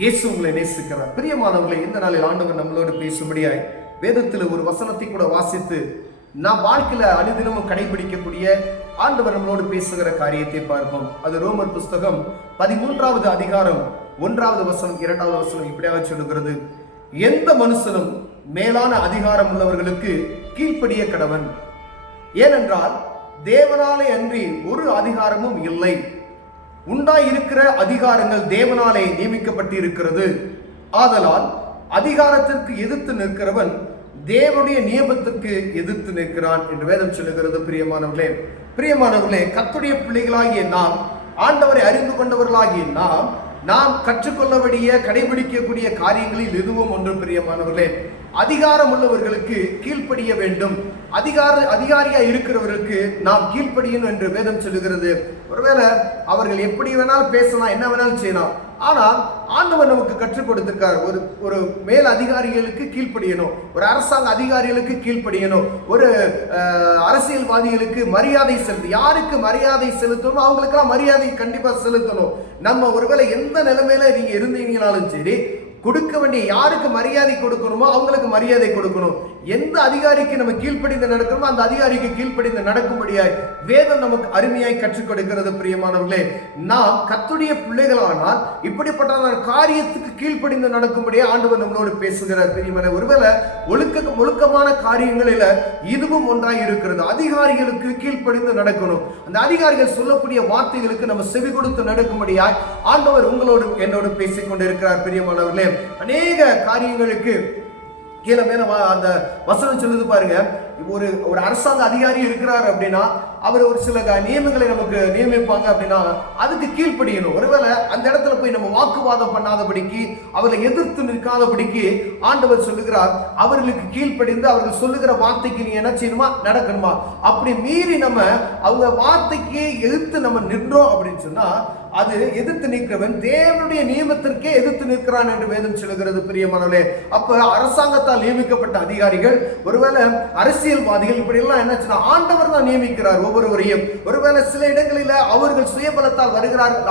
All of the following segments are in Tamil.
இயேசு உங்களை நேசிக்கிறார். பிரியமானவர்களை, இந்த நாளில் ஆண்டவர் நம்மளோடு பேசும்படியாய் வேதத்தில் ஒரு வசனத்தை கூட வாசித்து நாம் வாழ்க்கையில அனுதினமும் கடைபிடிக்கக்கூடிய ஆண்டவர் நம்மளோடு பேசுகிற காரியத்தை பார்ப்போம். அது ரோமர் புஸ்தகம் 13வது அதிகாரம் 1வது வசனம் 2வது வசனம் இப்படியாக சொல்லுகிறது, எந்த மனுஷனும் மேலான அதிகாரம் உள்ளவர்களுக்கு கீழ்ப்படிய கடவன். ஏனென்றால் தேவனாலே அன்றி ஒரு அதிகாரமும் இல்லை. உண்டாயிருக்கிற அதிகாரங்கள் தேவனாலே நியமிக்கப்பட்டு இருக்கிறது. ஆதலால் அதிகாரத்திற்கு எதிர்த்து நிற்கிறவன் தேவனுடைய நியமத்திற்கு எதிர்த்து நிற்கிறான் என்று வேதம் சொல்லுகிறது. பிரியமானவர்களே, கர்த்தருடைய பிள்ளைகளாகிய நாம், ஆண்டவரை அறிந்து கொண்டவர்களாகிய நாம் கற்றுக்கொள்ள வேண்டிய கடைபிடிக்கக்கூடிய காரியங்களில் எதுவும் ஒன்று. பிரியமானவர்களே, அதிகாரம் உள்ளவர்களுக்கு கீழ்ப்படிய வேண்டும். அதிகாரியா இருக்கிறவர்களுக்கு நாம் கீழ்ப்படியணும் என்று வேதம் சொல்லுகிறது. ஒருவேளை அவர்கள் எப்படி வேணாலும் பேசலாம், என்ன வேணாலும் செய்யலாம். ஆனால் ஆண்டவர் நமக்கு கற்றுக் கொடுத்திருக்கார், ஒரு மேல் அதிகாரிகளுக்கு கீழ்ப்படியணும், ஒரு அரசாங்க அதிகாரிகளுக்கு கீழ்ப்படியணும், ஒரு அரசியல்வாதிகளுக்கு மரியாதை செலுத்தணும். யாருக்கு மரியாதை செலுத்தணும், அவங்களுக்கெல்லாம் மரியாதை கண்டிப்பா செலுத்தணும். நம்ம ஒருவேளை எந்த நிலைமையில நீங்க இருந்தீங்கனாலும் சரி, கொடுக்க வேண்டிய யாருக்கு மரியாதை கொடுக்கணுமோ அவங்களுக்கு மரியாதை கொடுக்கணும். எந்த அதிகாரிக்கு நம்ம கீழ்ப்படிந்து நடக்கணுமோ அந்த அதிகாரிக்கு கீழ்ப்படிந்து நடக்கும்படியாய் வேதம் நமக்கு அருமையாய் கற்றுக் கொடுக்கிறது. பிரியமானவர்களே, நாம் கர்த்தருடைய பிள்ளைகளானால் இப்படிப்பட்ட காரியத்துக்கு கீழ்ப்படிந்து நடக்கும்படியே ஆண்டவர் நம்மளோடு பேசுகிறார். பிரியமான, ஒருவேளை ஒழுக்கமான காரியங்களில் இதுவும் ஒன்றாய் இருக்கிறது. அதிகாரிகளுக்கு கீழ்ப்படிந்து நடக்கணும். அந்த அதிகாரிகள் சொல்லக்கூடிய வார்த்தைகளுக்கு நம்ம செவி கொடுத்து நடக்கும்படியாய் ஆண்டவர் உங்களோடு என்னோடு பேசிக் கொண்டிருக்கிறார். பிரியமானவர்களே, அநேக காரியங்களுக்கு கீழே மேல அந்த வசனம் சொல்லுது பாருங்க. ஒரு அரசாங்க அதிகாரி இருக்கிறார் அப்படின்னா அவர் ஒரு சில நியமங்களை நமக்கு நியமிப்பாங்க அப்படின்னா அதுக்கு கீழ்ப்படியணும். ஒருவேளை அந்த இடத்துல போய் நம்ம வாக்குவாதம் பண்ணாதபடிக்கு, அவர்களை எதிர்த்து நிற்காதபடிக்கு ஆண்டவர் சொல்லுகிறார், அவர்களுக்கு கீழ்ப்படிந்து அவர்கள் சொல்லுகிற வார்த்தைக்கு நீ என்ன செய்யணுமா, நடக்கணுமா. அப்படி மீறி நம்ம அவங்க வார்த்தைக்கு எதிர்த்து நம்ம நின்றோம் அப்படின்னு சொன்னா அது எதிர்த்து நிற்கிறவன் தேவனுடைய நியமத்திற்கே எதிர்த்து நிற்கிறான் என்று வேதம் சொல்லுகிறது. பிரியமானவர்களே, அப்ப அரசாங்கத்தால் நியமிக்கப்பட்ட அதிகாரிகள், ஒருவேளை அரசியல்வாதிகள், இப்படி எல்லாம் என்ன ஆண்டவர் தான் நியமிக்கிறார் ஒவ்வொருவரையும். ஒருவேளை சில இடங்களில் அவர்கள் சுயபலத்தால் வருகிறார்கள்,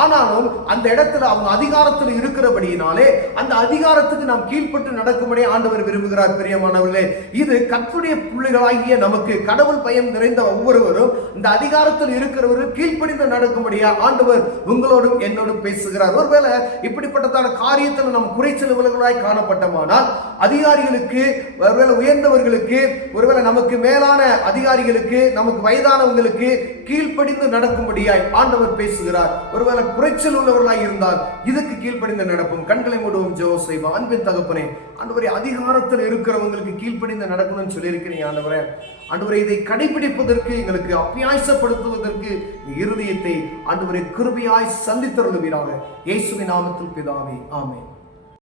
ஆனாலும் அந்த இடத்துல அவங்க அதிகாரத்தில் இருக்கிறபடியினாலே அந்த அதிகாரத்துக்கு நாம் கீழ்ப்பட்டு நடக்கும்படி ஆண்டவர் விரும்புகிறார். பிரியமானவர்களே, இது கர்த்தருடைய பிள்ளைகளாகிய நமக்கு கடவுள் பயம் நிறைந்த ஒவ்வொருவரும் இந்த அதிகாரத்தில் இருக்கிறவர்கள் கீழ்ப்படிந்து நடக்கும்படியா ஆண்டவர் உங்களோடும் என்னோடும் பேசுகிறார். ஒருவேளை இப்படிப்பட்டதான காரியத்தில் நாம் குறைச்செலவுகளாய் காணப்பட்டோமானால் அதிகாரிகளுக்கு, ஒருவேளை உயர்ந்தவர்களுக்கு, ஒருவேளை நமக்கு மேலான அதிகாரிகளுக்கு, நமக்கு வயதானவங்களுக்கு கீழ்ப்படிந்து நடக்கும்படியாய் ஆண்டவர் பேசுகிறார். ஒருவேளை குறைச்சல் உள்ளவர்களாய் இருந்தால் இதுக்கு கீழ்ப்படிந்து நடப்போம். கண்களை மூடுவோம், ஜெபம் செய்வோம். அன்பின் தகப்பனே, ஆண்டவரே, அதிகாரத்தில் இருக்கிறவங்களுக்கு கீழ்ப்படிந்து நடக்கணும்னு சொல்லியிருக்கிறீங்க. ஆண்டவரே, இதை கடைபிடிப்பதற்கு, எங்களுக்கு அபியாசப்படுத்துவதற்கு இருதயத்தை ஆண்டவரே கிருபையாய் சந்தித்தருளுவீராக. இயேசுவின் நாமத்தில் பிதாவே, ஆமென்.